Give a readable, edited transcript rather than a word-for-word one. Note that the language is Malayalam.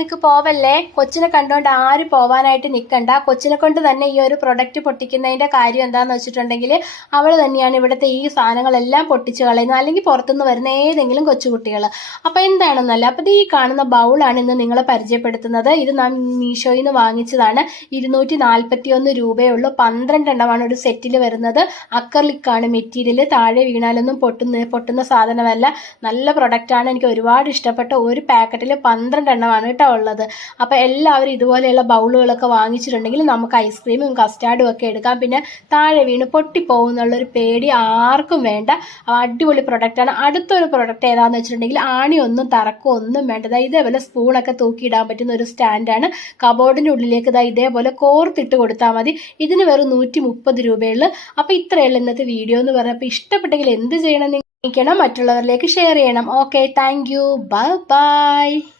നിക്ക് പോവല്ലേ. കൊച്ചിനെ കണ്ടോണ്ട് ആരും പോവാനായിട്ട് നിൽക്കണ്ട. കൊച്ചിനെ കൊണ്ട് തന്നെ ഈ ഒരു പ്രൊഡക്റ്റ് പൊട്ടിക്കുന്നതിന്റെ കാര്യം എന്താന്ന് വെച്ചിട്ടുണ്ടെങ്കിൽ അവൾ തന്നെയാണ് ഇവിടുത്തെ ഈ സാധനങ്ങളെല്ലാം പൊട്ടിച്ച് കളയുന്നത്, അല്ലെങ്കിൽ പുറത്തുനിന്ന് വരുന്ന ഏതെങ്കിലും കൊച്ചുകുട്ടികൾ. അപ്പോൾ എന്താണെന്നല്ല, അപ്പോൾ ഈ കാണുന്ന ബൗളാണ് ഇന്ന് നിങ്ങളെ പരിചയപ്പെടുത്തുന്നത്. ഇത് നാം മീഷോയിൽ നിന്ന് വാങ്ങിച്ചതാണ്. 241 രൂപയേ ഉള്ളൂ. 12 എണ്ണമാണ് ഒരു സെറ്റിൽ വരുന്നത്. അക്രലിക്കാണ് മെറ്റീരിയൽ. താഴെ വീണാലൊന്നും പൊട്ടുന്ന സാധനമല്ല. നല്ല പ്രൊഡക്റ്റാണ്. എനിക്ക് ഒരുപാട് ഇഷ്ടപ്പെട്ട. ഒരു പാക്കറ്റിൽ 12 എണ്ണമാണ് കേട്ടോ ഉള്ളത്. അപ്പോൾ എല്ലാവരും ഇതുപോലെയുള്ള ബൗളുകളൊക്കെ വാങ്ങിച്ചിട്ടുണ്ടെങ്കിൽ നമുക്ക് ഐസ്ക്രീമും കസ്റ്റാർഡും ഒക്കെ എടുക്കാം. പിന്നെ താഴെ വീണ് പൊട്ടിപ്പോകുന്നുള്ളൊരു പേടി ആർക്കും വേണ്ട. അടിപൊളി പ്രൊഡക്റ്റാണ്. അടുത്തൊരു പ്രൊഡക്റ്റ് ഏതാണെന്ന് വെച്ചിട്ടുണ്ടെങ്കിൽ ആണിയൊന്നും തറക്കോ ഒന്നും വേണ്ടത്. ഇതേപോലെ സ്പൂണൊക്കെ തൂക്കിയിടാൻ പറ്റുന്ന ഒരു സ്റ്റാൻഡാണ്. കബോർഡിൻ്റെ ഉള്ളിലേക്ക് ഇതേപോലെ കോർത്തിട്ട് കൊടുത്താൽ മതി. ഇതിന് വെറും 130 രൂപയുള്ളൂ. അപ്പോൾ ഇത്രയുള്ള ഇന്നത്തെ വീഡിയോ എന്ന് പറഞ്ഞപ്പോൾ ഇഷ്ടപ്പെട്ടെങ്കിൽ എന്ത് ചെയ്യണം? മറ്റുള്ളവരിലേക്ക് ഷെയർ ചെയ്യണം. Okay, thank you, bye bye.